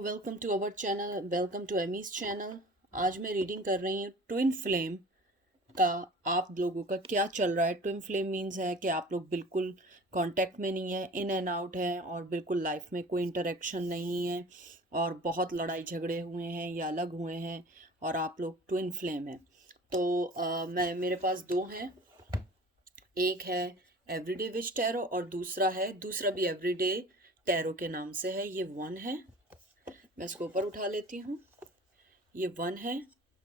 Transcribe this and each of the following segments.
Welcome to our channel, welcome to Amy's channel. आज मैं reading कर रही हूँ ट्विन फ्लेम का। आप लोगों का क्या चल रहा है? ट्विन फ्लेम मीन्स है कि आप लोग बिल्कुल कांटेक्ट में नहीं है, इन एंड आउट है और बिल्कुल लाइफ में कोई इंटरेक्शन नहीं है और बहुत लड़ाई झगड़े हुए हैं या अलग हुए हैं और आप लोग ट्विन फ्लेम हैं। तो मेरे पास दो हैं। एक है एवरीडे विश टैरो और दूसरा भी एवरीडे टैरो के नाम से है। ये वन है, मैं इसको ऊपर उठा लेती हूँ। ये वन है,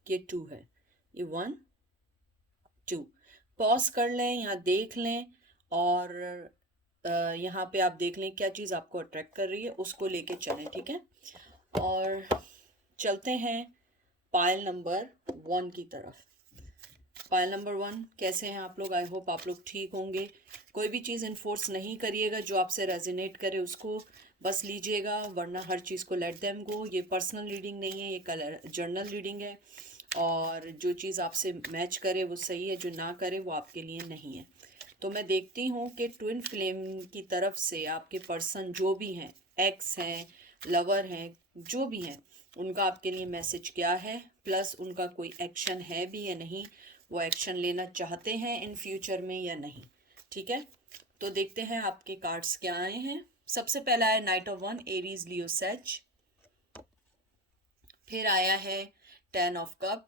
ये टू है। ये वन टू। पॉज कर लें, यहाँ देख लें और यहाँ पे आप देख लें क्या चीज़ आपको अट्रैक्ट कर रही है, उसको लेके चलें, ठीक है। और चलते हैं पायल नंबर वन की तरफ। पायल नंबर वन, कैसे हैं आप लोग? आई होप आप लोग ठीक होंगे। कोई भी चीज़ इन्फोर्स नहीं करिएगा, जो आपसे रेजोनेट करे उसको बस लीजिएगा, वरना हर चीज़ को लेट देम गो। ये पर्सनल रीडिंग नहीं है, ये कलर जर्नल रीडिंग है और जो चीज़ आपसे मैच करे वो सही है, जो ना करे वो आपके लिए नहीं है। तो मैं देखती हूँ कि ट्विन फ्लेम की तरफ से आपके पर्सन जो भी हैं, एक्स हैं, लवर हैं, जो भी हैं, उनका आपके लिए मैसेज क्या है, प्लस उनका कोई एक्शन है भी या नहीं, वो एक्शन लेना चाहते हैं इन फ्यूचर में या नहीं, ठीक है। तो देखते हैं आपके कार्ड्स क्या आए हैं। सबसे पहला है नाइट ऑफ वन, एरीज लियो सेज। फिर आया है 10 of cup,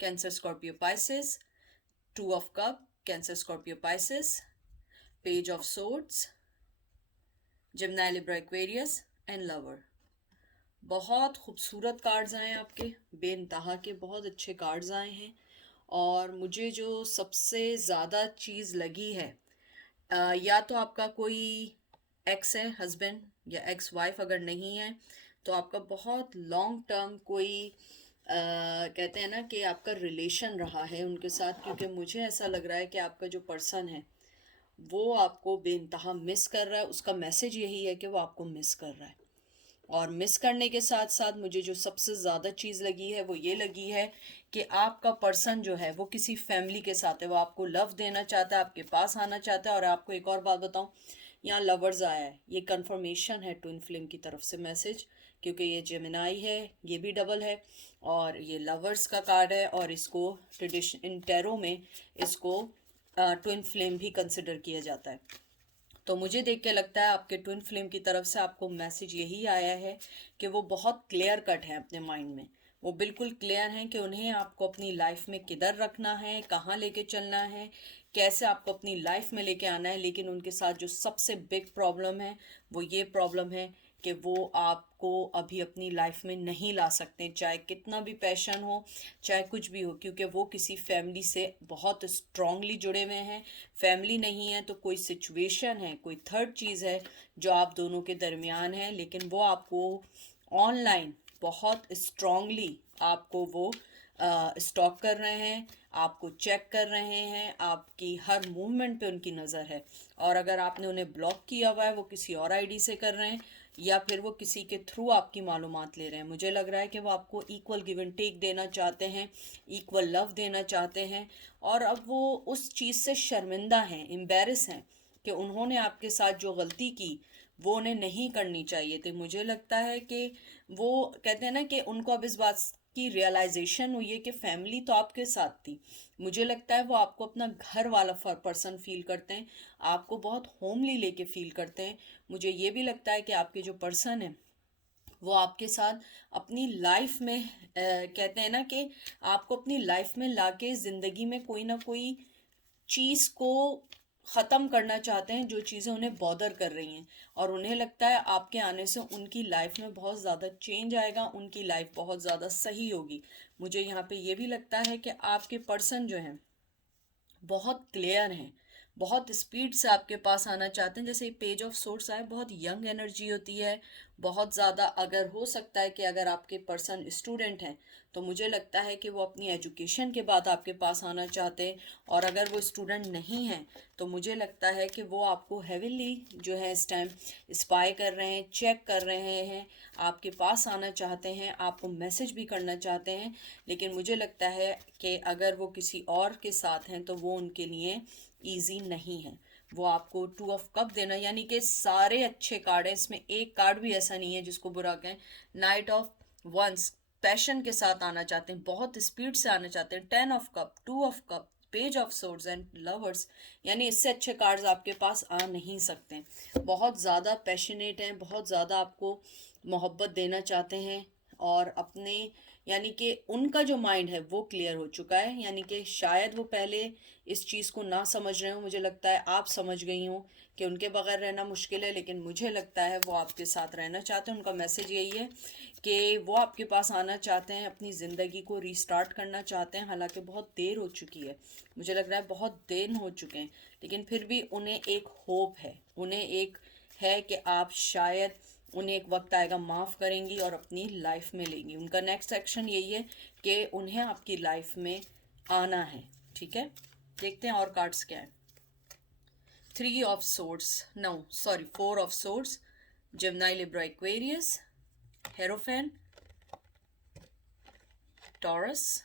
Cancer Scorpio Pisces. 2 of cup, Cancer Scorpio Pisces. Page of swords, Gemini Libra Aquarius and lover. बहुत खूबसूरत कार्ड्स आए हैं आपके, बेइंतहा के बहुत अच्छे कार्ड्स आए हैं। और मुझे जो सबसे ज़्यादा चीज़ लगी है, या तो आपका कोई एक्स है, हस्बैंड या एक्स वाइफ अगर नहीं है तो आपका बहुत लॉन्ग टर्म कोई कहते हैं ना कि आपका रिलेशन रहा है उनके साथ, क्योंकि मुझे ऐसा लग रहा है कि आपका जो पर्सन है वो आपको बेइंतहा मिस कर रहा है। उसका मैसेज यही है कि वो आपको मिस कर रहा है। और मिस करने के साथ साथ मुझे जो सबसे ज़्यादा चीज़ लगी है वो ये लगी है कि आपका पर्सन जो है वो किसी फैमिली के साथ है, वो आपको लव देना चाहता है, आपके पास आना चाहता है। और आपको एक और बात बताऊं, यहाँ लवर्स आया है, ये कंफर्मेशन है ट्विन फ्लेम की तरफ से मैसेज, क्योंकि ये जेमिनाई है, ये भी डबल है और ये लवर्स का कार्ड है और इसको ट्रेडिशन इन टैरो में इसको ट्विन फ्लेम भी कंसिडर किया जाता है। तो मुझे देख के लगता है आपके ट्विन फ्लेम की तरफ से आपको मैसेज यही आया है कि वो बहुत क्लियर कट है अपने माइंड में। वो बिल्कुल क्लियर हैं कि उन्हें आपको अपनी लाइफ में किधर रखना है, कहाँ लेके चलना है, कैसे आपको अपनी लाइफ में लेके आना है। लेकिन उनके साथ जो सबसे बिग प्रॉब्लम है वो ये प्रॉब्लम है कि वो आपको अभी अपनी लाइफ में नहीं ला सकते, चाहे कितना भी पैशन हो, चाहे कुछ भी हो, क्योंकि वो किसी फैमिली से बहुत स्ट्रांगली जुड़े हुए हैं। फैमिली नहीं है तो कोई सिचुएशन है, कोई थर्ड चीज़ है जो आप दोनों के दरमियान है, लेकिन वो आपको ऑनलाइन बहुत स्ट्रांगली आपको वो स्टॉक कर रहे हैं, आपको चेक कर रहे हैं, आपकी हर मूवमेंट पे उनकी नज़र है। और अगर आपने उन्हें ब्लॉक किया हुआ है, वो किसी और आईडी से कर रहे हैं या फिर वो किसी के थ्रू आपकी मालूमात ले रहे हैं। मुझे लग रहा है कि वो आपको इक्वल गिव एंड टेक देना चाहते हैं, इक्वल लव देना चाहते हैं। और अब वो उस चीज़ से शर्मिंदा हैं, एम्बेरस हैं कि उन्होंने आपके साथ जो गलती की वो उन्हें नहीं करनी चाहिए थी। मुझे लगता है कि वो कहते हैं ना कि उनको अब इस बात की रियलाइजेशन हुई है कि फैमिली तो आपके साथ थी। मुझे लगता है वो आपको अपना घर वाला पर्सन फील करते हैं, आपको बहुत होमली लेके फील करते हैं। मुझे ये भी लगता है कि आपके जो पर्सन है वो आपके साथ अपनी लाइफ में कहते हैं ना कि आपको अपनी लाइफ में लाके ज़िंदगी में कोई ना कोई चीज़ को ख़त्म करना चाहते हैं, जो चीज़ें उन्हें बॉदर कर रही हैं। और उन्हें लगता है आपके आने से उनकी लाइफ में बहुत ज़्यादा चेंज आएगा, उनकी लाइफ बहुत ज़्यादा सही होगी। मुझे यहाँ पे ये भी लगता है कि आपके पर्सन जो हैं बहुत क्लियर हैं, बहुत स्पीड से आपके पास आना चाहते हैं। जैसे पेज ऑफ सोर्स आए, बहुत यंग एनर्जी होती है, बहुत ज़्यादा। अगर हो सकता है कि अगर आपके पर्सन स्टूडेंट हैं तो मुझे लगता है कि वो अपनी एजुकेशन के बाद आपके पास आना चाहते हैं। और अगर वो स्टूडेंट नहीं हैं तो मुझे लगता है कि वो आपको हेविली जो है इस टाइम स्पाई कर रहे हैं, चेक कर रहे हैं, आपके पास आना चाहते हैं, आपको मैसेज भी करना चाहते हैं। लेकिन मुझे लगता है कि अगर वो किसी और के साथ हैं तो वो उनके लिए ईजी नहीं है। वो आपको टू ऑफ कप देना, यानी कि सारे अच्छे कार्ड हैं, इसमें एक कार्ड भी ऐसा नहीं है जिसको बुरा कहें। नाइट ऑफ वंस, पैशन के साथ आना चाहते हैं, बहुत स्पीड से आना चाहते हैं। 10 of cup, 2 of cup, page of swords and lovers, यानी इससे अच्छे कार्ड्स आपके पास आ नहीं सकते। बहुत ज़्यादा पैशनेट हैं, बहुत ज़्यादा आपको मोहब्बत देना चाहते हैं, और अपने यानी कि उनका जो माइंड है वो क्लियर हो चुका है, यानी कि शायद वो पहले इस चीज़ को ना समझ रहे हो, मुझे लगता है आप समझ गई हो कि उनके बगैर रहना मुश्किल है, लेकिन मुझे लगता है वो आपके साथ रहना चाहते हैं। उनका मैसेज यही है कि वो आपके पास आना चाहते हैं, अपनी ज़िंदगी को रीस्टार्ट करना चाहते हैं। हालांकि बहुत देर हो चुकी है, मुझे लग रहा है बहुत दिन हो चुके हैं, लेकिन फिर भी उन्हें एक होप है, उन्हें एक है कि आप शायद उन्हें एक वक्त आएगा माफ़ करेंगी और अपनी लाइफ में लेंगी। उनका नेक्स्ट एक्शन यही है कि उन्हें आपकी लाइफ में आना है। ठीक है, देखते हैं और कार्ड्स क्या है। 4 of swords, Gemini, Libra, Aquarius, Hierophant, Taurus,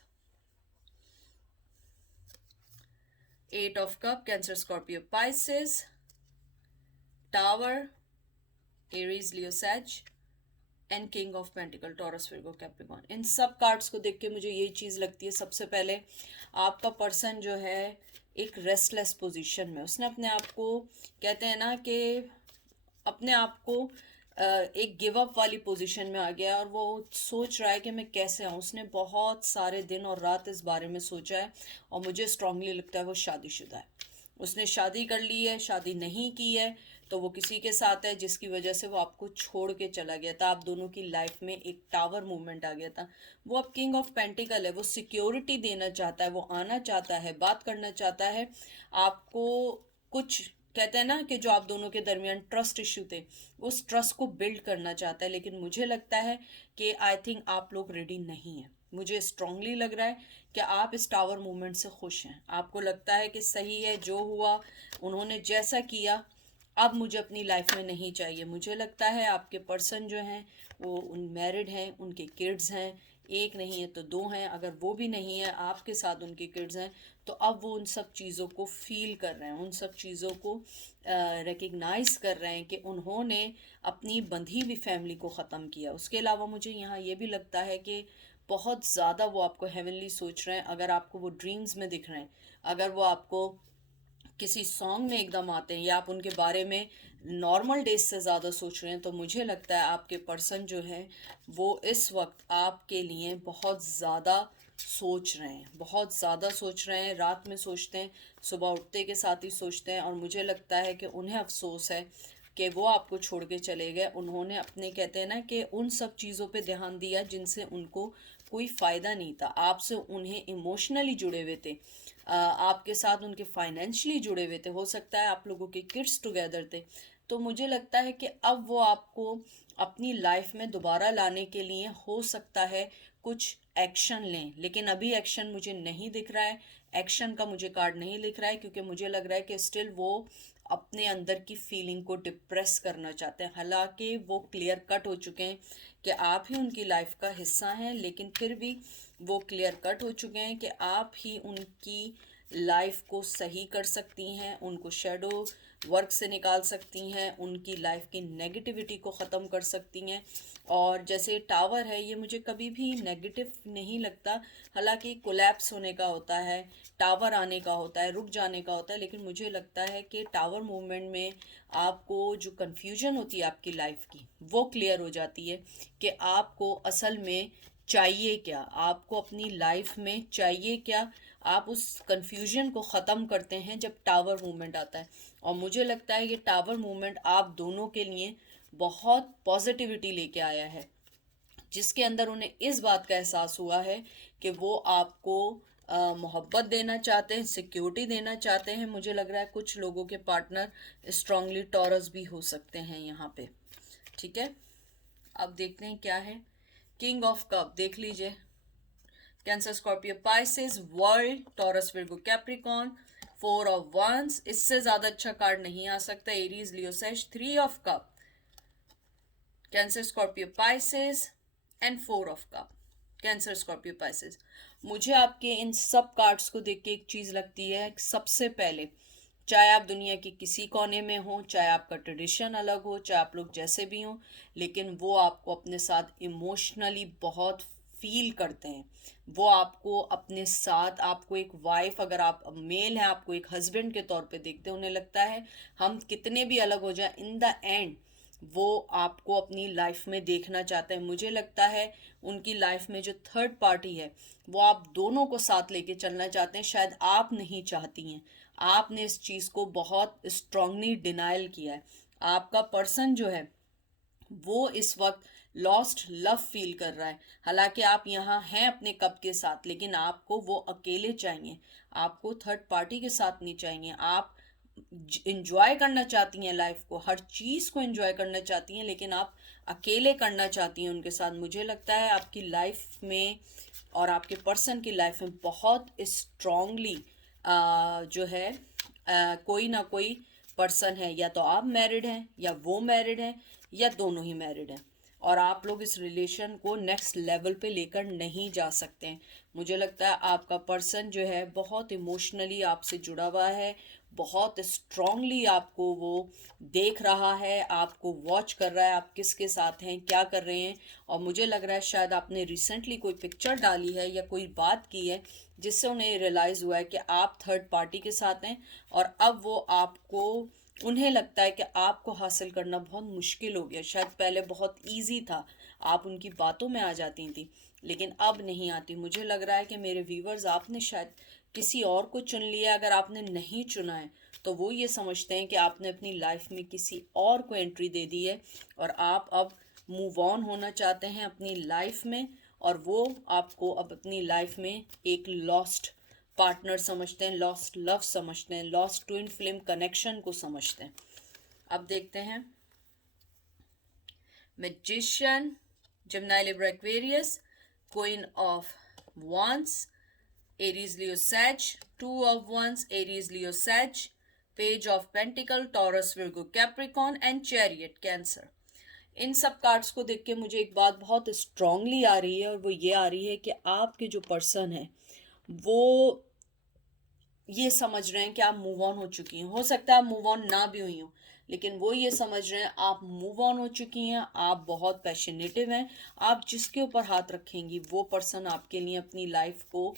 8 of cup, Cancer, Scorpio, Pisces, tower, Aries, Leo, Sag, and king of pentacle, Taurus, Virgo, Capricorn. इन सब कार्ड्स को देख के मुझे ये चीज़ लगती है, सबसे पहले आपका पर्सन जो है एक रेस्टलेस पोजीशन में, उसने अपने आप को, कहते हैं ना कि अपने आप को एक गिव अप वाली पोजीशन में आ गया, और वो सोच रहा है कि मैं कैसे आऊँ। उसने बहुत सारे दिन और रात इस बारे में सोचा है, और मुझे स्ट्रांगली लगता है वो शादीशुदा है। उसने शादी कर ली है, शादी नहीं की है, तो वो किसी के साथ है जिसकी वजह से वो आपको छोड़ के चला गया था। आप दोनों की लाइफ में एक टावर मूवमेंट आ गया था। वो अब किंग ऑफ पेंटिकल है, वो सिक्योरिटी देना चाहता है, वो आना चाहता है, बात करना चाहता है आपको। कुछ कहते हैं ना कि जो आप दोनों के दरमियान ट्रस्ट इश्यू थे, उस ट्रस्ट को बिल्ड करना चाहता है, लेकिन मुझे लगता है कि आई थिंक आप लोग रेडी नहीं हैं। मुझे स्ट्रांगली लग रहा है कि आप इस टावर मूवमेंट से खुश हैं। आपको लगता है कि सही है जो हुआ, उन्होंने जैसा किया, अब मुझे अपनी लाइफ में नहीं चाहिए। मुझे लगता है आपके पर्सन जो हैं वो मैरिड हैं, उनके किड्स हैं, एक नहीं है तो दो हैं, अगर वो भी नहीं है आपके साथ उनके किड्स हैं, तो अब वो उन सब चीज़ों को फील कर रहे हैं, उन सब चीज़ों को रिकग्नाइज कर रहे हैं कि उन्होंने अपनी बंधी हुई फैमिली को ख़त्म किया। उसके अलावा मुझे यहाँ ये भी लगता है कि बहुत ज़्यादा वो आपको हेवनली सोच रहे हैं। अगर आपको वो ड्रीम्स में दिख रहे हैं, अगर वो आपको किसी सॉन्ग में एकदम आते हैं, या आप उनके बारे में नॉर्मल डेज से ज़्यादा सोच रहे हैं, तो मुझे लगता है आपके पर्सन जो है वो इस वक्त आपके लिए बहुत ज़्यादा सोच रहे हैं, बहुत ज़्यादा सोच रहे हैं। रात में सोचते हैं, सुबह उठते के साथ ही सोचते हैं, और मुझे लगता है कि उन्हें अफसोस है कि वो आपको छोड़ के चले गए। उन्होंने अपने, कहते हैं ना कि उन सब चीज़ों पे ध्यान दिया जिनसे उनको कोई फ़ायदा नहीं था। आपसे उन्हें इमोशनली जुड़े हुए थे, आपके साथ उनके फाइनेंशियली जुड़े हुए थे, हो सकता है आप लोगों के किड्स टुगेदर थे। तो मुझे लगता है कि अब वो आपको अपनी लाइफ में दोबारा लाने के लिए हो सकता है कुछ एक्शन लें, लेकिन अभी एक्शन मुझे नहीं दिख रहा है। एक्शन का मुझे कार्ड नहीं लिख रहा है, क्योंकि मुझे लग रहा है कि स्टिल वो अपने अंदर की फीलिंग को डिप्रेस करना चाहते हैं। हालांकि वो क्लियर कट हो चुके हैं कि आप ही उनकी लाइफ का हिस्सा हैं, लेकिन फिर भी वो क्लियर कट हो चुके हैं कि आप ही उनकी लाइफ को सही कर सकती हैं, उनको शेडो वर्क से निकाल सकती हैं, उनकी लाइफ की नेगेटिविटी को ख़त्म कर सकती हैं। और जैसे टावर है, ये मुझे कभी भी नेगेटिव नहीं लगता। हालांकि कोलैप्स होने का होता है, टावर आने का होता है, रुक जाने का होता है, लेकिन मुझे लगता है कि टावर मूवमेंट में आपको जो कन्फ्यूजन होती है आपकी लाइफ की, वो क्लियर हो जाती है कि आपको असल में चाहिए क्या, आपको अपनी लाइफ में चाहिए क्या। आप उस कन्फ्यूजन को ख़त्म करते हैं जब टावर मूवमेंट आता है। और मुझे लगता है ये टावर मूवमेंट आप दोनों के लिए बहुत पॉजिटिविटी लेके आया है, जिसके अंदर उन्हें इस बात का एहसास हुआ है कि वो आपको मोहब्बत देना चाहते हैं, सिक्योरिटी देना चाहते हैं। मुझे लग रहा है कुछ लोगों के पार्टनर स्ट्रांगली टॉरस भी हो सकते हैं यहाँ पे। ठीक है, अब देखते हैं क्या है। किंग ऑफ कप देख लीजिए, Cancer, Scorpio, Pisces, world, Taurus, Virgo, Capricorn, 4 of wands, इससे ज्यादा अच्छा कार्ड नहीं आ सकता। Aries, Leo, sage, 3 of cup, Cancer, Scorpio, Pisces and 4 of cup, Cancer, Scorpio, Pisces. मुझे आपके इन सब कार्ड्स को देख के एक चीज लगती है, सबसे पहले चाहे आप दुनिया के किसी कोने में हो, चाहे आपका ट्रेडिशन अलग हो, चाहे आप लोग जैसे भी हों, लेकिन वो आपको अपने साथ इमोशनली बहुत फील करते हैं। वो आपको अपने साथ, आपको एक वाइफ, अगर आप मेल हैं, आपको एक हस्बैंड के तौर पे देखते हैं। उन्हें लगता है हम कितने भी अलग हो जाए, इन द एंड वो आपको अपनी लाइफ में देखना चाहते हैं। मुझे लगता है उनकी लाइफ में जो थर्ड पार्टी है वो आप दोनों को साथ लेके चलना चाहते हैं। शायद आप नहीं चाहती हैं, आपने इस चीज़ को बहुत स्ट्रांगली डिनायल किया है। आपका पर्सन जो है वो इस वक्त लॉस्ट लव फील कर रहा है। हालांकि आप यहाँ हैं अपने कप के साथ, लेकिन आपको वो अकेले चाहिए, आपको थर्ड पार्टी के साथ नहीं चाहिए। आप इंजॉय करना चाहती हैं लाइफ को, हर चीज़ को इंजॉय करना चाहती हैं, लेकिन आप अकेले करना चाहती हैं उनके साथ। मुझे लगता है आपकी लाइफ में और आपके पर्सन की लाइफ में बहुत स्ट्रांगली जो है कोई ना कोई पर्सन है। या तो आप मैरिड हैं, या वो मैरिड हैं, या दोनों ही मैरिड हैं, और आप लोग इस रिलेशन को नेक्स्ट लेवल पे लेकर नहीं जा सकते हैं। मुझे लगता है आपका पर्सन जो है बहुत इमोशनली आपसे जुड़ा हुआ है, बहुत स्ट्रांगली आपको वो देख रहा है, आपको वॉच कर रहा है, आप किसके साथ हैं, क्या कर रहे हैं। और मुझे लग रहा है शायद आपने रिसेंटली कोई पिक्चर डाली है या कोई बात की है जिससे उन्हें रियलाइज़ हुआ है कि आप थर्ड पार्टी के साथ हैं, और अब वो आपको, उन्हें लगता है कि आपको हासिल करना बहुत मुश्किल हो गया। शायद पहले बहुत इजी था, आप उनकी बातों में आ जाती थी, लेकिन अब नहीं आती। मुझे लग रहा है कि मेरे व्यूवर्स, आपने शायद किसी और को चुन लिया। अगर आपने नहीं चुना है तो वो ये समझते हैं कि आपने अपनी लाइफ में किसी और को एंट्री दे दी है, और आप अब मूव ऑन होना चाहते हैं अपनी लाइफ में, और वो आपको अब अपनी लाइफ में एक लॉस्ट पार्टनर समझते हैं, लॉस्ट लव समझते हैं, लॉस्ट ट्विन फ्लेम कनेक्शन को समझते हैं। अब देखते हैं magician, Gemini, Libra, Aquarius, queen of wands, Aries, Leo, Sag, two of wands, Aries, Leo, Sag, page of pentacle, Taurus, Virgo, Capricorn and chariot, Cancer। इन सब cards को देख के मुझे एक बात बहुत स्ट्रांगली आ रही है, और वो ये आ रही है कि आपके जो पर्सन है वो ये समझ रहे हैं कि आप मूव ऑन हो चुकी हैं। हो सकता है आप मूव ऑन ना भी हुई हो, लेकिन वो ये समझ रहे हैं आप मूव ऑन हो चुकी हैं, आप बहुत पैशनेटिव हैं। आप जिसके ऊपर हाथ रखेंगी वो पर्सन आपके लिए अपनी लाइफ को,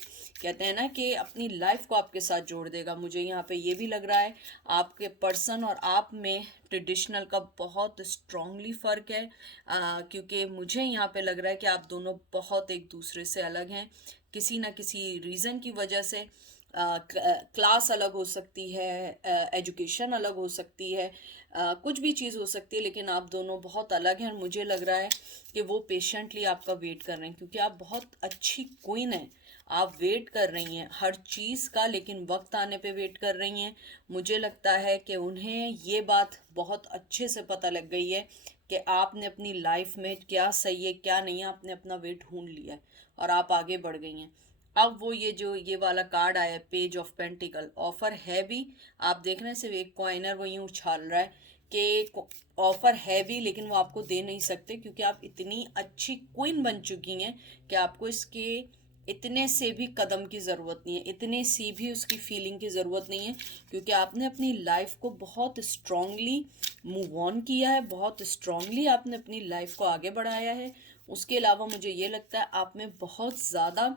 कहते हैं ना कि अपनी लाइफ को आपके साथ जोड़ देगा। मुझे यहाँ पे ये भी लग रहा है आपके पर्सन और आप में ट्रेडिशनल का बहुत स्ट्रांगली फ़र्क है, क्योंकि मुझे यहाँ पे लग रहा है कि आप दोनों बहुत एक दूसरे से अलग हैं, किसी ना किसी रीज़न की वजह से। क्लास अलग हो सकती है, एजुकेशन अलग हो सकती है, कुछ भी चीज़ हो सकती है, लेकिन आप दोनों बहुत अलग हैं। और मुझे लग रहा है कि वो पेशेंटली आपका वेट कर रहे हैं, क्योंकि आप बहुत अच्छी क्वीन हैं। आप वेट कर रही हैं हर चीज़ का, लेकिन वक्त आने पे वेट कर रही हैं। मुझे लगता है कि उन्हें ये बात बहुत अच्छे से पता लग गई है कि आपने अपनी लाइफ में क्या सही है क्या नहीं है, आपने अपना वेट ढूंढ लिया है और आप आगे बढ़ गई हैं। अब वो ये वाला कार्ड आया, पेज ऑफ पेंटिकल, ऑफर है भी। आप देख रहे हैं सिर्फ एक कॉइनर वो यूँ उछाल रहा है कि ऑफर है भी, लेकिन वो आपको दे नहीं सकते, क्योंकि आप इतनी अच्छी क्वीन बन चुकी हैं कि आपको इसके इतने से भी कदम की ज़रूरत नहीं है, इतने सी भी उसकी फीलिंग की ज़रूरत नहीं है, क्योंकि आपने अपनी लाइफ को बहुत स्ट्रांगली मूव ऑन किया है, बहुत स्ट्रांगली आपने अपनी लाइफ को आगे बढ़ाया है। उसके अलावा मुझे ये लगता है आप में बहुत ज़्यादा,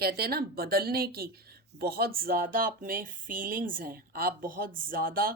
कहते हैं ना, बदलने की बहुत ज़्यादा आप में फीलिंग्स हैं। आप बहुत ज़्यादा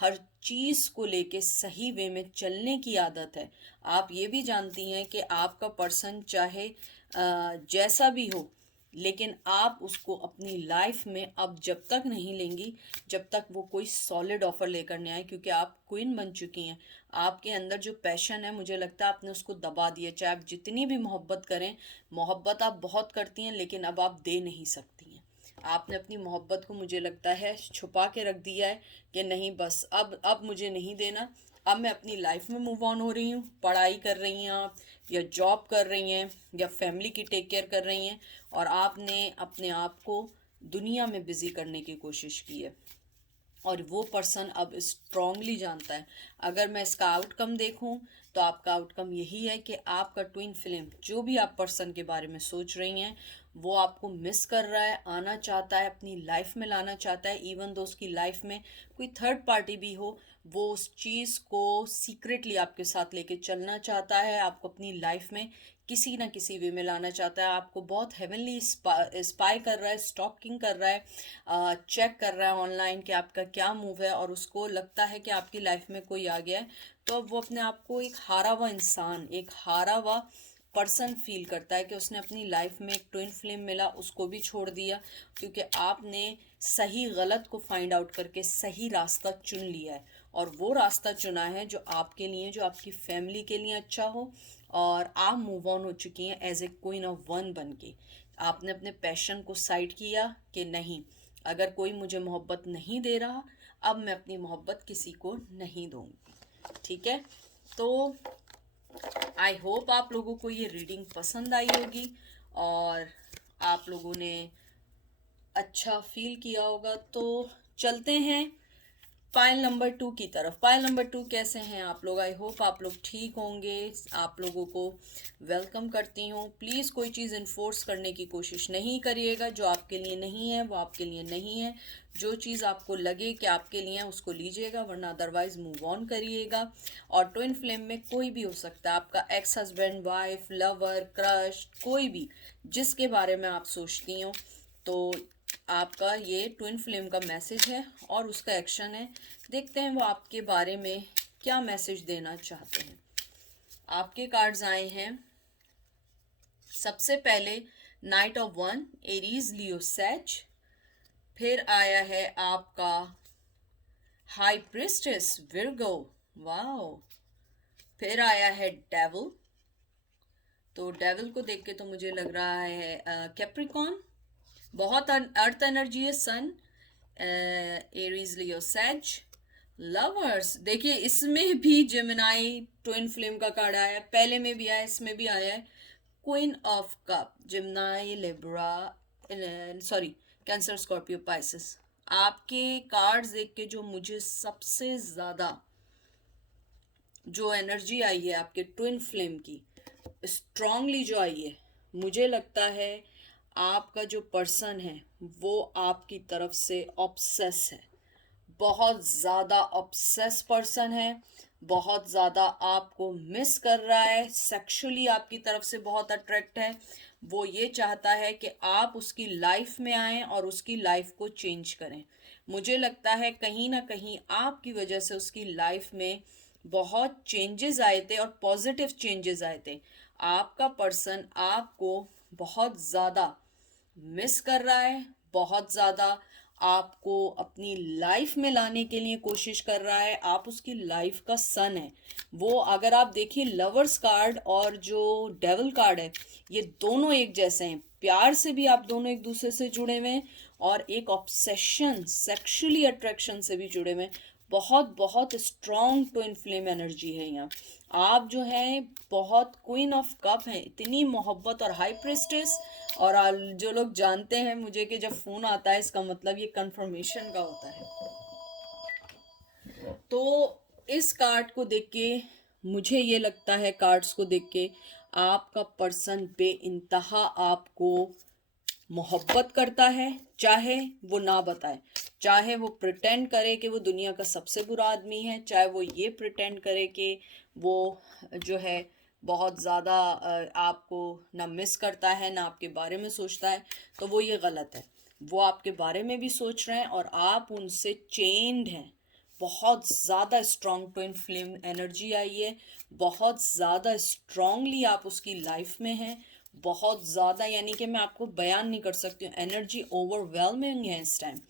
हर चीज़ को लेके सही वे में चलने की आदत है। आप ये भी जानती हैं कि आपका पर्सन चाहे जैसा भी हो, लेकिन आप उसको अपनी लाइफ में अब जब तक नहीं लेंगी जब तक वो कोई सॉलिड ऑफर लेकर नहीं आए, क्योंकि आप क्वीन बन चुकी हैं। आपके अंदर जो पैशन है, मुझे लगता है आपने उसको दबा दिया। चाहे आप जितनी भी मोहब्बत करें, मोहब्बत आप बहुत करती हैं, लेकिन अब आप दे नहीं सकती हैं। आपने अपनी मोहब्बत को, मुझे लगता है, छुपा के रख दिया है कि नहीं, बस अब मुझे नहीं देना, अब मैं अपनी लाइफ में मूव ऑन हो रही हूँ। पढ़ाई कर रही हैं आप, या जॉब कर रही हैं, या फैमिली की टेक केयर कर रही हैं, और आपने अपने आप को दुनिया में बिजी करने की कोशिश की है, और वो पर्सन अब स्ट्रांगली जानता है। अगर मैं इसका आउटकम देखूं तो आपका आउटकम यही है कि आपका ट्विन फ्लेम, जो भी आप पर्सन के बारे में सोच रही हैं, वो आपको मिस कर रहा है, आना चाहता है, अपनी लाइफ में लाना चाहता है। इवन दो उसकी लाइफ में कोई थर्ड पार्टी भी हो, वो उस चीज़ को सीक्रेटली आपके साथ लेके चलना चाहता है, आपको अपनी लाइफ में किसी ना किसी वे में लाना चाहता है। आपको बहुत हेवनली स्पाई कर रहा है, स्टॉकिंग कर रहा है, चेक कर रहा है ऑनलाइन कि आपका क्या मूव है, और उसको लगता है कि आपकी लाइफ में कोई आ गया है, तो अब वो अपने आप को एक हारा हुआ इंसान, एक हारा हुआ पर्सन फील करता है कि उसने अपनी लाइफ में एक ट्विन फ्लेम मिला, उसको भी छोड़ दिया, क्योंकि आपने सही गलत को फाइंड आउट करके सही रास्ता चुन लिया है। और वो रास्ता चुना है जो आपके लिए, जो आपकी फैमिली के लिए अच्छा हो, और आप मूव ऑन हो चुकी हैं एज ए क्वीन ऑफ वन बन के। आपने अपने पैशन को साइड किया कि नहीं, अगर कोई मुझे मोहब्बत नहीं दे रहा, अब मैं अपनी मोहब्बत किसी को नहीं दूंगी। ठीक है, तो आई होप आप लोगों को ये रीडिंग पसंद आई होगी और आप लोगों ने अच्छा फील किया होगा। तो चलते हैं पाइल नंबर 2 की तरफ। पाइल नंबर 2 कैसे हैं आप लोग? आई होप आप लोग ठीक होंगे। आप लोगों को वेलकम करती हूँ। प्लीज़ कोई चीज़ इन्फोर्स करने की कोशिश नहीं करिएगा। जो आपके लिए नहीं है वो आपके लिए नहीं है। जो चीज़ आपको लगे कि आपके लिए है उसको लीजिएगा, वरना अदरवाइज मूव ऑन करिएगा। और ट्विन फ्लेम में कोई भी हो सकता है, आपका ex husband, wife, lover, crush, कोई भी जिसके बारे में आप सोचती हो। तो आपका ये ट्विन फ्लेम का मैसेज है और उसका एक्शन है। देखते हैं वो आपके बारे में क्या मैसेज देना चाहते हैं। आपके कार्ड्स आए हैं सबसे पहले नाइट ऑफ वन, एरीज, लियो, सैज। फिर आया है आपका हाई प्रिस्टेस, विर्गो, वाओ। फिर आया है डेविल। तो डेविल को देख के तो मुझे लग रहा है कैप्रिकॉन, बहुत अर्थ एनर्जी है। सन, एरीज, लियो, सैज। लवर्स, देखिए इसमें भी जेमिनाई ट्विन फ्लेम का कार्ड आया है, पहले में भी आया, इसमें भी आया है। Queen of cup, Gemini, Libra, sorry, cancer, Scorpio, Pisces. आपके कार्ड्स देख के जो मुझे सबसे ज़्यादा जो एनर्जी आई है आपके ट्विन फ्लेम की, स्ट्रांगली जो आई है, मुझे लगता है आपका जो पर्सन है वो आपकी तरफ से ऑब्सेस है, बहुत ज़्यादा ऑब्सेस पर्सन है, बहुत ज़्यादा आपको मिस कर रहा है, सेक्सुअली आपकी तरफ से बहुत अट्रैक्ट है। वो ये चाहता है कि आप उसकी लाइफ में आएँ और उसकी लाइफ को चेंज करें। मुझे लगता है कहीं ना कहीं आपकी वजह से उसकी लाइफ में बहुत चेंजेस आए थे और पॉजिटिव चेंजेस आए थे। आपका पर्सन आपको बहुत ज़्यादा मिस कर रहा है, बहुत ज़्यादा आपको अपनी लाइफ में लाने के लिए कोशिश कर रहा है। आप उसकी लाइफ का सन है। वो अगर आप देखिए लवर्स कार्ड और जो डेविल कार्ड है, ये दोनों एक जैसे हैं। प्यार से भी आप दोनों एक दूसरे से जुड़े हुए हैं और एक ऑब्सेशन, सेक्सुअली अट्रैक्शन से भी जुड़े हुए हैं। बहुत बहुत स्ट्रॉन्ग ट्विन फ्लेम एनर्जी है यहाँ। आप जो है बहुत क्वीन ऑफ कप हैं, इतनी मोहब्बत और हाई प्रिस्टेस। और जो लोग जानते हैं मुझे कि जब फोन आता है इसका मतलब ये कंफर्मेशन का होता है। तो इस कार्ड को देख के मुझे ये लगता है, कार्ड्स को देख के आपका पर्सन बेइंतहा आपको मोहब्बत करता है, चाहे वो ना बताए, चाहे वो प्रिटेंड करे कि वो दुनिया का सबसे बुरा आदमी है, चाहे वो ये प्रिटेंड करे कि वो जो है बहुत ज़्यादा आपको ना मिस करता है ना आपके बारे में सोचता है, तो वो ये गलत है। वो आपके बारे में भी सोच रहे हैं और आप उनसे चेन्ड हैं। बहुत ज़्यादा स्ट्रॉन्ग ट्विन फ्लेम एनर्जी आई है, बहुत ज़्यादा स्ट्रॉन्गली आप उसकी लाइफ में हैं, बहुत ज़्यादा, यानी कि मैं आपको बयान नहीं कर सकती हूँ। एनर्जी ओवरवेलमिंग है इस टाइम।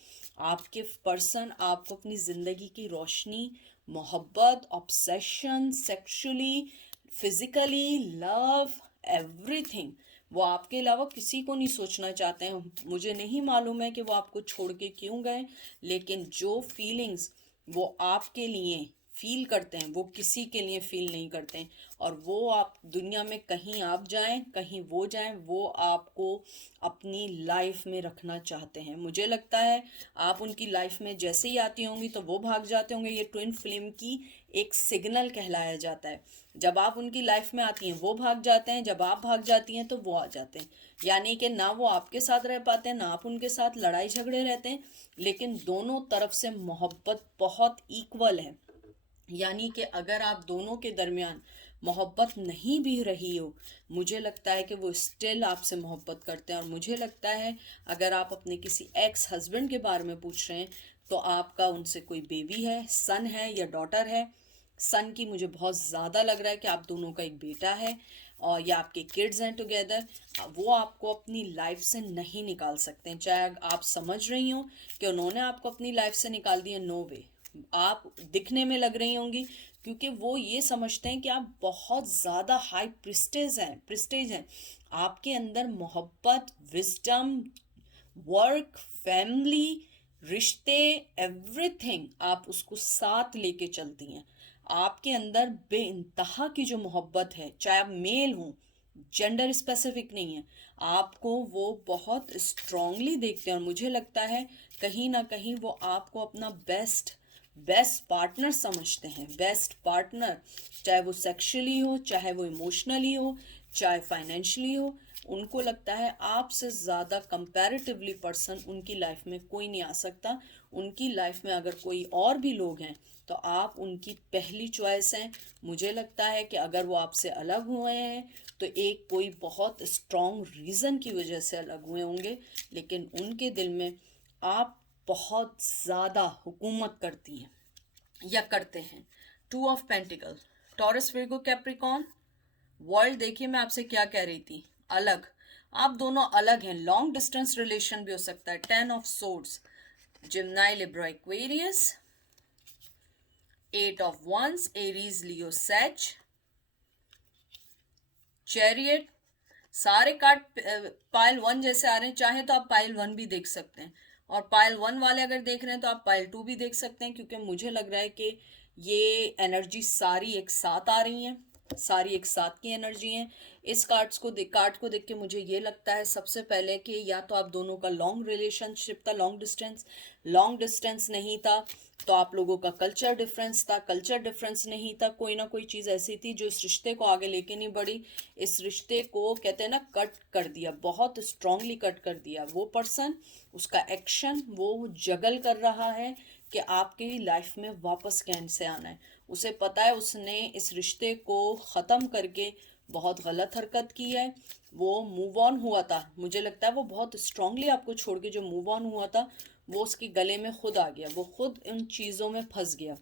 आपके पर्सन आपको अपनी ज़िंदगी की रोशनी, मोहब्बत, obsession, sexually, physically, love, everything, वो आपके अलावा किसी को नहीं सोचना चाहते हैं। मुझे नहीं मालूम है कि वो आपको छोड़ के क्यों गए, लेकिन जो फीलिंग्स वो आपके लिए फील करते हैं वो किसी के लिए फील नहीं करते हैं। और वो आप दुनिया में कहीं आप जाएं कहीं वो जाएं, वो आपको अपनी लाइफ में रखना चाहते हैं। मुझे लगता है आप उनकी लाइफ में जैसे ही आती होंगी तो वो भाग जाते होंगे। ये ट्विन फ्लेम की एक सिग्नल कहलाया जाता है। जब आप उनकी लाइफ में आती हैं वो भाग जाते हैं, जब आप भाग जाती हैं तो वो आ जाते हैं। यानी कि ना वो आपके साथ रह पाते हैं ना आप उनके साथ, लड़ाई झगड़े रहते हैं, लेकिन दोनों तरफ से मोहब्बत बहुत इक्वल है। यानी कि अगर आप दोनों के दरमियान मोहब्बत नहीं भी रही हो, मुझे लगता है कि वो स्टिल आपसे मोहब्बत करते हैं। और मुझे लगता है अगर आप अपने किसी एक्स हस्बैंड के बारे में पूछ रहे हैं तो आपका उनसे कोई बेबी है, सन है या डॉटर है। सन की मुझे बहुत ज़्यादा लग रहा है कि आप दोनों का एक बेटा है और या आपके किड्स हैं टुगेदर। वो आपको अपनी लाइफ से नहीं निकाल सकते हैं, चाहे आप समझ रही हो कि उन्होंने आपको अपनी लाइफ से निकाल दिया, नो वे। आप दिखने में लग रही होंगी क्योंकि वो ये समझते हैं कि आप बहुत ज़्यादा हाई प्रिस्टेज हैं। आपके अंदर मोहब्बत, विजडम, वर्क, फैमिली, रिश्ते, एवरीथिंग आप उसको साथ लेके चलती हैं। आपके अंदर बेइंतहा की जो मोहब्बत है, चाहे आप मेल हो, जेंडर स्पेसिफिक नहीं है, आपको वो बहुत स्ट्रांगली देखते हैं। और मुझे लगता है कहीं ना कहीं वो आपको अपना बेस्ट पार्टनर समझते हैं। बेस्ट पार्टनर, चाहे वो सेक्सुअली हो, चाहे वो इमोशनली हो, चाहे फाइनेंशियली हो, उनको लगता है आपसे ज़्यादा कंपैरेटिवली पर्सन उनकी लाइफ में कोई नहीं आ सकता। उनकी लाइफ में अगर कोई और भी लोग हैं तो आप उनकी पहली चॉइस हैं। मुझे लगता है कि अगर वो आपसे अलग हुए हैं तो एक कोई बहुत स्ट्रॉन्ग रीज़न की वजह से अलग हुए होंगे, लेकिन उनके दिल में आप बहुत ज़्यादा हुकूमत करती हैं या करते हैं। 2 of pentacle, Taurus, Virgo, Capricorn. World देखिए मैं आपसे क्या कह रही थी, अलग। आप दोनों अलग हैं, लॉन्ग डिस्टेंस रिलेशन भी हो सकता है। 10 of swords, Gemini, Libra, Aquarius. 8 of wands, Aries, Leo, Sag. Chariot. सारे कार्ड पाइल 1 जैसे आ रहे हैं, चाहे तो आप पाइल 1 भी देख सकते हैं। और पाइल 1 वाले अगर देख रहे हैं तो आप पाइल 2 भी देख सकते हैं, क्योंकि मुझे लग रहा है कि ये एनर्जी सारी एक साथ आ रही हैं, सारी एक साथ की एनर्जी हैं। इस कार्ड को देख के मुझे ये लगता है सबसे पहले कि या तो आप दोनों का लॉन्ग रिलेशनशिप था, लॉन्ग डिस्टेंस नहीं था तो आप लोगों का कल्चर डिफरेंस था, कल्चर डिफरेंस नहीं था, कोई ना कोई चीज़ ऐसी थी जो इस रिश्ते को आगे लेके नहीं बढ़ी। इस रिश्ते को कहते हैं ना, कट कर दिया, बहुत स्ट्रांगली कट कर दिया। वो पर्सन, उसका एक्शन, वो जगल कर रहा है कि आपकी लाइफ में वापस कैसे आना है। उसे पता है उसने इस रिश्ते को ख़त्म करके बहुत गलत हरकत की है। वो मूव ऑन हुआ था, मुझे लगता है वो बहुत स्ट्रांगली आपको छोड़ के जो मूव ऑन हुआ था वो उसके गले में खुद आ गया, वो खुद इन चीज़ों में फंस गया।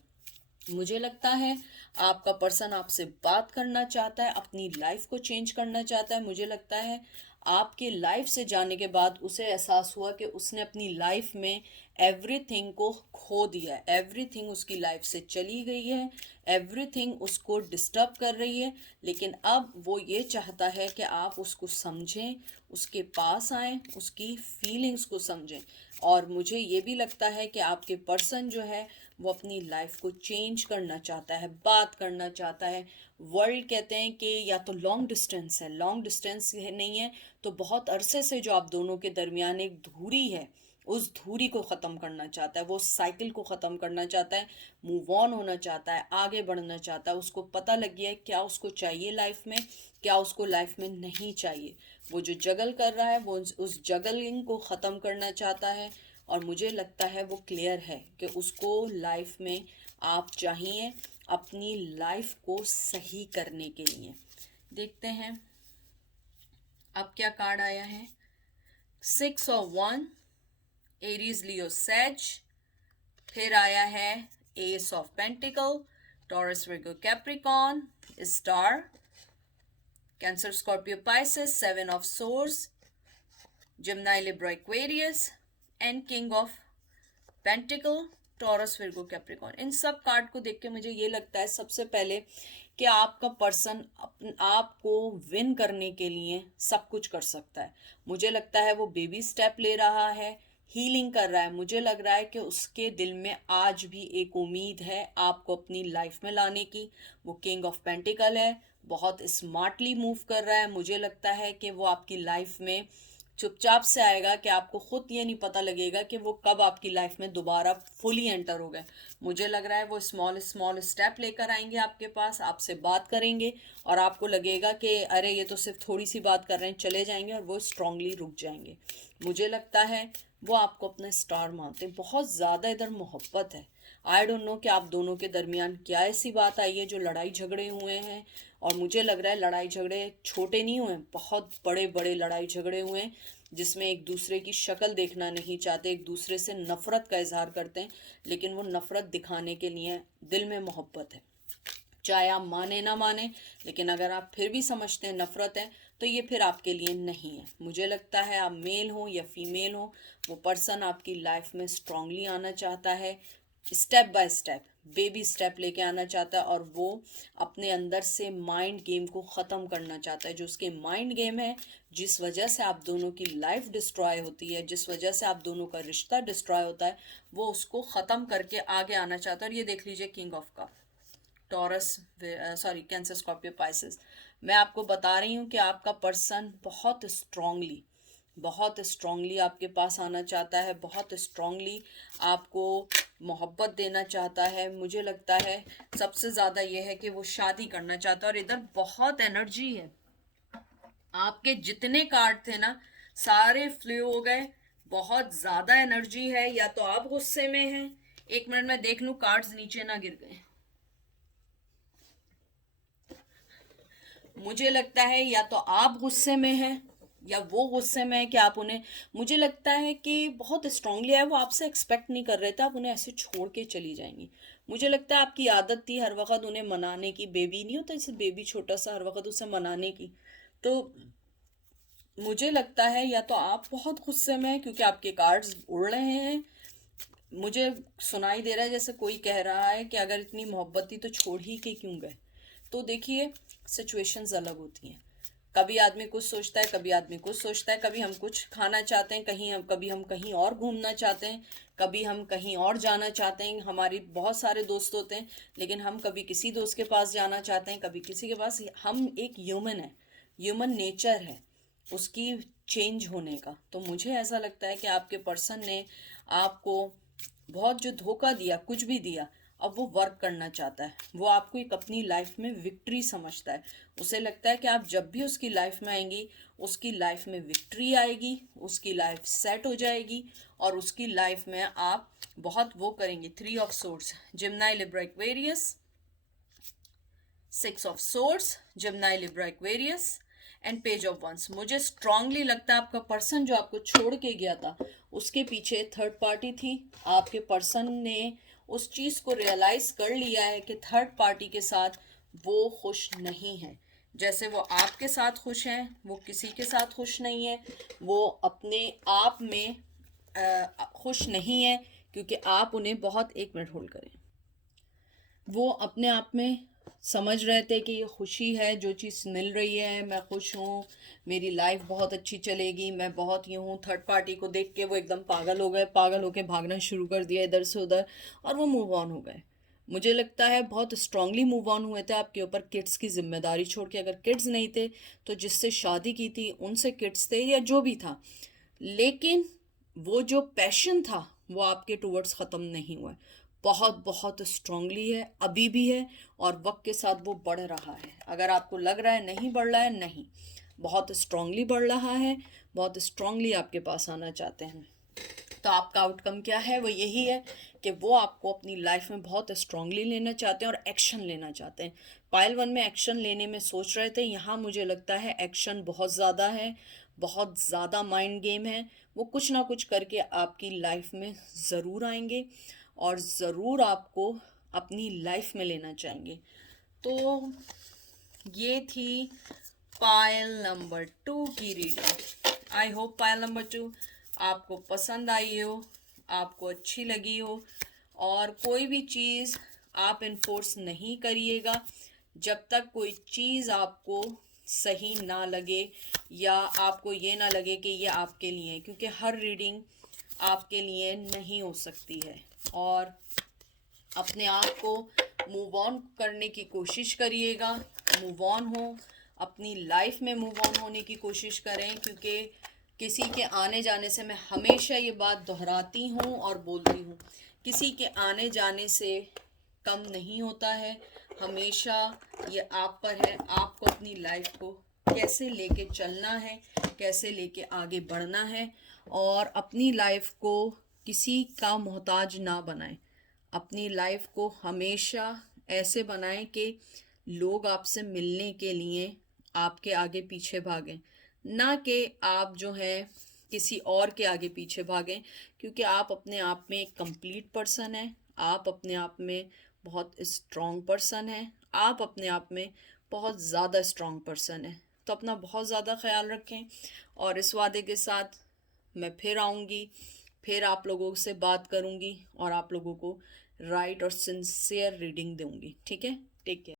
मुझे लगता है आपका पर्सन आपसे बात करना चाहता है, अपनी लाइफ को चेंज करना चाहता है। मुझे लगता है आपके लाइफ से जाने के बाद उसे एहसास हुआ कि उसने अपनी लाइफ में एवरीथिंग को खो दिया है, एवरीथिंग उसकी लाइफ से चली गई है, एवरीथिंग उसको डिस्टर्ब कर रही है। लेकिन अब वो ये चाहता है कि आप उसको समझें, उसके पास आएँ, उसकी फीलिंग्स को समझें। और मुझे ये भी लगता है कि आपके पर्सन जो है वो अपनी लाइफ को चेंज करना चाहता है, बात करना चाहता है। वर्ल्ड कहते हैं कि या तो लॉन्ग डिस्टेंस है, लॉन्ग डिस्टेंस नहीं है तो बहुत अरसे से जो आप दोनों के दरमियान एक धुरी है, उस धुरी को ख़त्म करना चाहता है, वो साइकिल को ख़त्म करना चाहता है, मूव ऑन होना चाहता है, आगे बढ़ना चाहता है। उसको पता लग गया है क्या उसको चाहिए लाइफ में, क्या उसको लाइफ में नहीं चाहिए। वो जो जगल कर रहा है वो उस जगलिंग को ख़त्म करना चाहता है। और मुझे लगता है वो क्लियर है कि उसको लाइफ में आप चाहिए अपनी लाइफ को सही करने के लिए। देखते हैं अब क्या कार्ड आया है। 6 ऑफ वन, एरीज, लियो, सेज। फिर आया है ace of pentacle, Taurus, Virgo, Capricorn, star, Cancer, Scorpio, Pisces. 7 of swords, Gemini, Libra, Aquarius and king of pentacle, Taurus, Virgo, Capricorn. इन सब कार्ड को देख के मुझे ये लगता है सबसे पहले कि आपका पर्सन आपको विन करने के लिए सब कुछ कर सकता है। मुझे लगता है वो बेबी स्टेप ले रहा है, हीलिंग कर रहा है। मुझे लग रहा है कि उसके दिल में आज भी एक उम्मीद है आपको अपनी लाइफ में लाने की। वो किंग ऑफ पेंटिकल है, बहुत स्मार्टली मूव कर रहा है। मुझे लगता है कि वो आपकी लाइफ में चुपचाप से आएगा कि आपको खुद ये नहीं पता लगेगा कि वो कब आपकी लाइफ में दोबारा फुली एंटर हो गए। मुझे लग रहा है वो स्मॉल स्मॉल स्टेप लेकर आएंगे आपके पास, आपसे बात करेंगे और आपको लगेगा कि अरे ये तो सिर्फ थोड़ी सी बात कर रहे हैं, चले जाएंगे, और वो स्ट्रांगली रुक जाएंगे। मुझे लगता है वो आपको अपना स्टार मानते हैं। बहुत ज़्यादा इधर मोहब्बत है। आई डोंट नो कि आप दोनों के दरमियान क्या ऐसी बात आई है जो लड़ाई झगड़े हुए हैं। और मुझे लग रहा है लड़ाई झगड़े छोटे नहीं हुए, बहुत बड़े बड़े लड़ाई झगड़े हुए हैं, जिसमें एक दूसरे की शक्ल देखना नहीं चाहते, एक दूसरे से नफरत का इजहार करते हैं, लेकिन वो नफरत दिखाने के लिए दिल में मोहब्बत है। चाहे आप माने ना माने, लेकिन अगर आप फिर भी समझते हैं नफरत है, तो ये फिर आपके लिए नहीं है। मुझे लगता है आप मेल हो या फीमेल हो, वो पर्सन आपकी लाइफ में स्ट्रांगली आना चाहता है, step by step, baby step लेके आना चाहता है, और वो अपने अंदर से माइंड गेम को ख़त्म करना चाहता है। जो उसके माइंड गेम है, जिस वजह से आप दोनों की लाइफ डिस्ट्रॉय होती है, जिस वजह से आप दोनों का रिश्ता डिस्ट्रॉय होता है, वो उसको ख़त्म करके आगे आना चाहता है। और ये देख लीजिए king of cup, taurus, sorry cancer Scorpio Pisces. मैं आपको बता रही हूँ कि आपका पर्सन बहुत स्ट्रांगली आपके पास आना चाहता है, बहुत स्ट्रांगली आपको मोहब्बत देना चाहता है। मुझे लगता है सबसे ज़्यादा ये है कि वो शादी करना चाहता है। और इधर बहुत एनर्जी है, आपके जितने कार्ड थे ना सारे फ्लो हो गए, बहुत ज़्यादा एनर्जी है। या तो आप गुस्से में हैं, एक मिनट में देख लूँ कार्ड्स नीचे ना गिर गए। मुझे लगता है या तो आप गुस्से में हैं या वो गुस्से में है कि आप उन्हें, मुझे लगता है कि बहुत स्ट्रांगली है, वो आपसे एक्सपेक्ट नहीं कर रहे थे आप उन्हें ऐसे छोड़ के चली जाएंगी। मुझे लगता है आपकी आदत थी हर वक्त उन्हें मनाने की, बेबी नहीं होता जैसे बेबी छोटा सा, हर वक्त उसे मनाने की। तो मुझे लगता है या तो आप बहुत गुस्से में हैं क्योंकि आपके कार्ड्स उड़ रहे हैं। मुझे सुनाई दे रहा है जैसे कोई कह रहा है कि अगर इतनी मोहब्बत थी तो छोड़ ही के क्यों गए। तो देखिए सिचुएशंस अलग होती हैं, कभी आदमी कुछ सोचता है, कभी आदमी कुछ सोचता है, कभी हम कुछ खाना चाहते हैं कहीं, कभी हम कहीं और घूमना चाहते हैं, कभी हम कहीं और जाना चाहते हैं। हमारी बहुत सारे दोस्त होते हैं, लेकिन हम कभी किसी दोस्त के पास जाना चाहते हैं, कभी किसी के पास। हम एक ह्यूमन है, ह्यूमन नेचर है उसकी चेंज होने का। तो मुझे ऐसा लगता है कि आपके पर्सन ने आपको बहुत जो धोखा दिया, कुछ भी दिया, अब वो वर्क करना चाहता है। वो आपको एक अपनी लाइफ में विक्ट्री समझता है। उसे लगता है कि आप जब भी उसकी लाइफ में आएंगी, उसकी लाइफ में विक्ट्री आएगी, उसकी लाइफ सेट हो जाएगी, और उसकी लाइफ में आप बहुत वो करेंगे। 3 of swords, Gemini Libra Aquarius, 6 of swords, Gemini Libra Aquarius, and page of wands. मुझे स्ट्रांगली लगता है आपका पर्सन जो आपको छोड़ के गया था, उसके पीछे थर्ड पार्टी थी। आपके पर्सन ने उस चीज़ को रियलाइज कर लिया है कि थर्ड पार्टी के साथ वो खुश नहीं है। जैसे वो आपके साथ खुश हैं, वो किसी के साथ खुश नहीं है। वो अपने आप में खुश नहीं है, क्योंकि आप उन्हें बहुत, एक मिनट होल्ड करें, वो अपने आप में समझ रहे थे कि ये खुशी है, जो चीज़ मिल रही है, मैं खुश हूँ, मेरी लाइफ बहुत अच्छी चलेगी, मैं बहुत ये हूँ। थर्ड पार्टी को देख के वो एकदम पागल हो गए, पागल होके भागना शुरू कर दिया इधर से उधर, और वो मूव ऑन हो गए। मुझे लगता है बहुत स्ट्रांगली मूव ऑन हुए थे आपके ऊपर किड्स की जिम्मेदारी छोड़ के। अगर किड्स नहीं थे तो जिससे शादी की थी उनसे किड्स थे या जो भी था, लेकिन वो जो पैशन था वो आपके टूवर्ड्स ख़त्म नहीं हुआ है। बहुत बहुत स्ट्रांगली है, अभी भी है, और वक्त के साथ वो बढ़ रहा है। अगर आपको लग रहा है नहीं बढ़ रहा है, नहीं, बहुत स्ट्रांगली बढ़ रहा है, बहुत स्ट्रांगली आपके पास आना चाहते हैं। तो आपका आउटकम क्या है, वो यही है कि वो आपको अपनी लाइफ में बहुत स्ट्रांगली लेना चाहते हैं और एक्शन लेना चाहते हैं। पाइल 1 में एक्शन लेने में सोच रहे थे, यहाँ मुझे लगता है एक्शन बहुत ज़्यादा है, बहुत ज़्यादा माइंड गेम है। वो कुछ ना कुछ करके आपकी लाइफ में ज़रूर आएंगे और ज़रूर आपको अपनी लाइफ में लेना चाहेंगे। तो ये थी पायल नंबर 2 की reading. I hope pile number 2 आपको पसंद आई हो, आपको अच्छी लगी हो। और कोई भी चीज़ आप इन्फोर्स नहीं करिएगा जब तक कोई चीज़ आपको सही ना लगे या आपको ये ना लगे कि ये आपके लिए है, क्योंकि हर रीडिंग आपके लिए नहीं हो सकती है। और अपने आप को मूव ऑन करने की कोशिश करिएगा, मूव ऑन हो, अपनी लाइफ में मूव ऑन होने की कोशिश करें, क्योंकि किसी के आने जाने से, मैं हमेशा ये बात दोहराती हूँ और बोलती हूँ, किसी के आने जाने से कम नहीं होता है। हमेशा ये आप पर है, आपको अपनी लाइफ को कैसे लेके चलना है, कैसे लेके आगे बढ़ना है, और अपनी लाइफ को किसी का मोहताज ना बनाएं। अपनी लाइफ को हमेशा ऐसे बनाएं कि लोग आपसे मिलने के लिए आपके आगे पीछे भागें, ना कि आप जो है किसी और के आगे पीछे भागें, क्योंकि आप अपने आप में एक कंप्लीट पर्सन हैं, आप अपने आप में बहुत स्ट्रॉन्ग पर्सन हैं, आप अपने आप में बहुत ज़्यादा स्ट्रॉन्ग पर्सन हैं। तो अपना बहुत ज़्यादा ख्याल रखें, और इस वादे के साथ मैं फिर आऊँगी, फिर आप लोगों से बात करूँगी और आप लोगों को राइट और सिंसियर रीडिंग दूँगी। ठीक है, टेक केयर।